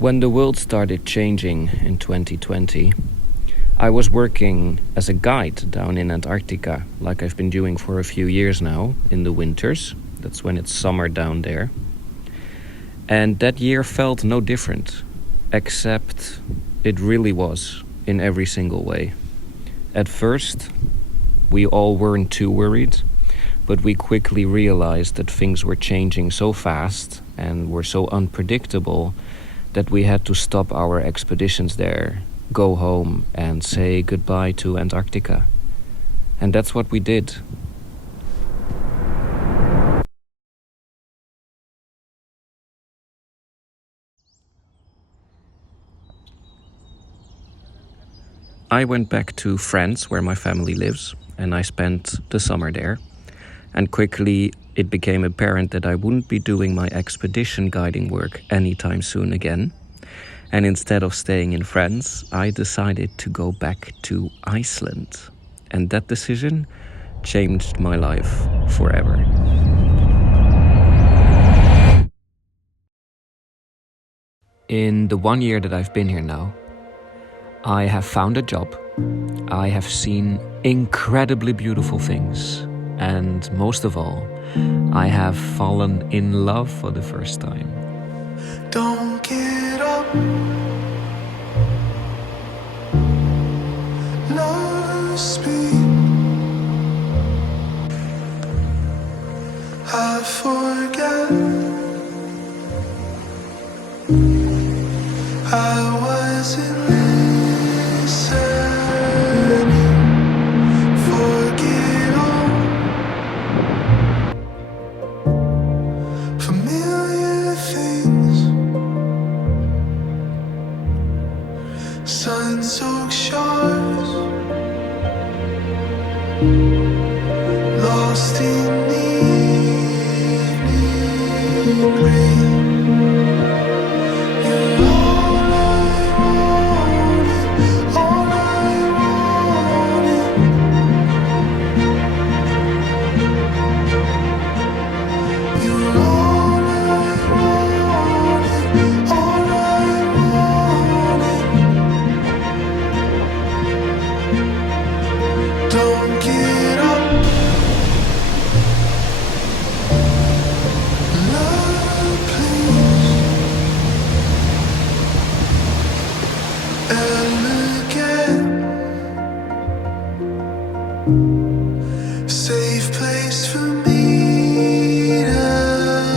When the world started changing in 2020, I was working as a guide down in Antarctica, like I've been doing for a few years now, in the winters. That's when it's summer down there. And that year felt no different, except it really was in every single way. At first, we all weren't too worried, but we quickly realized that things were changing so fast and were so unpredictable that we had to stop our expeditions there, go home and say goodbye to Antarctica. And that's what we did. I went back to France, where my family lives, and I spent the summer there. And quickly it became apparent that I wouldn't be doing my expedition guiding work anytime soon again. And instead of staying in France, I decided to go back to Iceland. And that decision changed my life forever. In the 1 year that I've been here now, I have found a job. I have seen incredibly beautiful things. And most of all, I have fallen in love for the first time. Don't get up. No speed. I forget. I wasn't listening. Forget all familiar things. Sun-soaked shores, lost in evening rain. You're all I wanted, all I wanted. You're all I wanted, all I wanted. Don't get up. Love, please. Elegant. Safe place for me to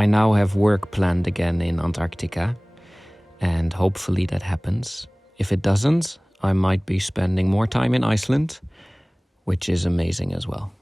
I now have work planned again in Antarctica, and hopefully that happens. If it doesn't, I might be spending more time in Iceland, which is amazing as well.